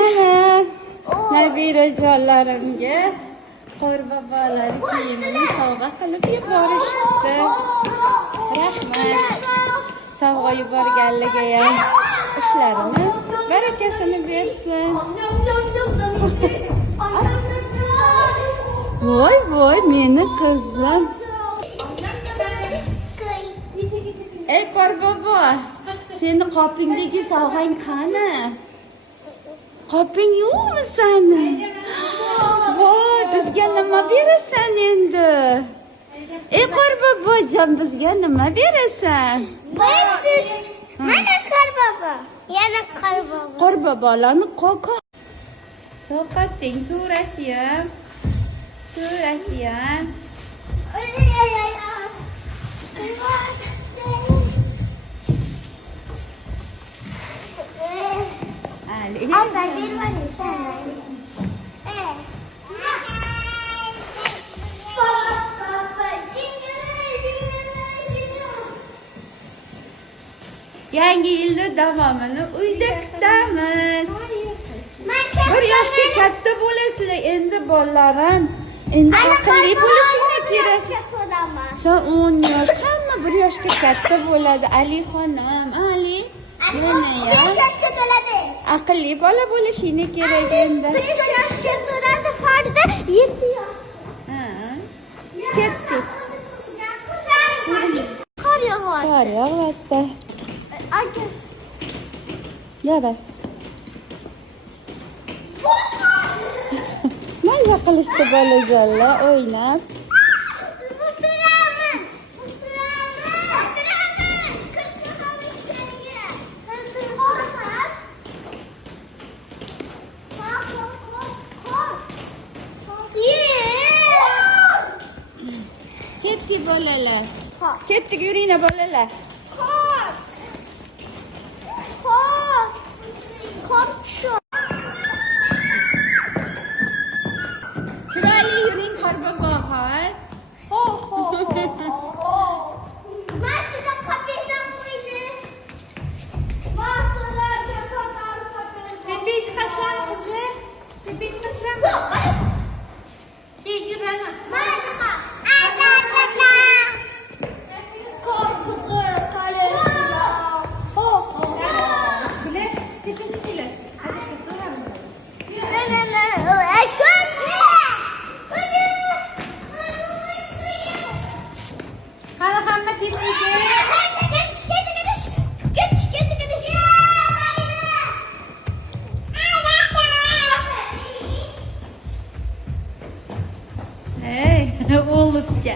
Mana nabirajonlarimga qorbobolar kiyimini sovg'a qilib yuborishdi. Rahmat. Sovg'a yuborganligiga ham ishlarini barakasini bersin. Voy, meni qizim. Ey qorbobo, seni qopingdagi sovg'ang qani? Qoping yo'qmi seni? Voy, bizga nima berasan endi? Ey qorbobojon, bizga nima berasan? Siz mana qorbobo, yana qorbobo. Qorbobolarni qo'qa. Sovqating to'rasiyam. Ali. Yangi yilni davomini uyda kutamiz. 1 yoshga katta bo'lasizlar endi bolalarim. Endi aqlli bo'lishinglar kerak. Sen 10 yosh, hamma 1 yoshga katta bo'ladi. Ali xonim, Ali. Yana ya. 5 yoshga to'ladi. Aqlli bola bo'lishing kerak endi. 5 yoshga to'ladi, Farida 7 yosh. Ha. Ketdik. Qor yog'adi. Qor yog'adi. Yaba. Maza qilishdi bolajonlar o'ynab. Ketdik bolalar. Ketdik, yuringlar bolalar. Chiroyli yuring qorbobo, hoy. Mashina qapiydan qo'ydi. Mashinalarga ko'tarib. Tepaga chiqasizlarmi qizlar? Tepaga chiqasizlarmi? Yurana. Mana nima? Qor qizi qarasida. Bular tekinchilar. Hozir so'rayman. Qani hamma tepaga. Hey, oğlumca.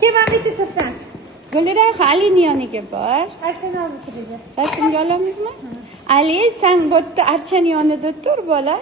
Kim amiti tursan? Gulida Alining yoniga bor. Arsenalnikiga. Rasmga olamizmi? Ali, sen bu yerda Archani yonida tur bola.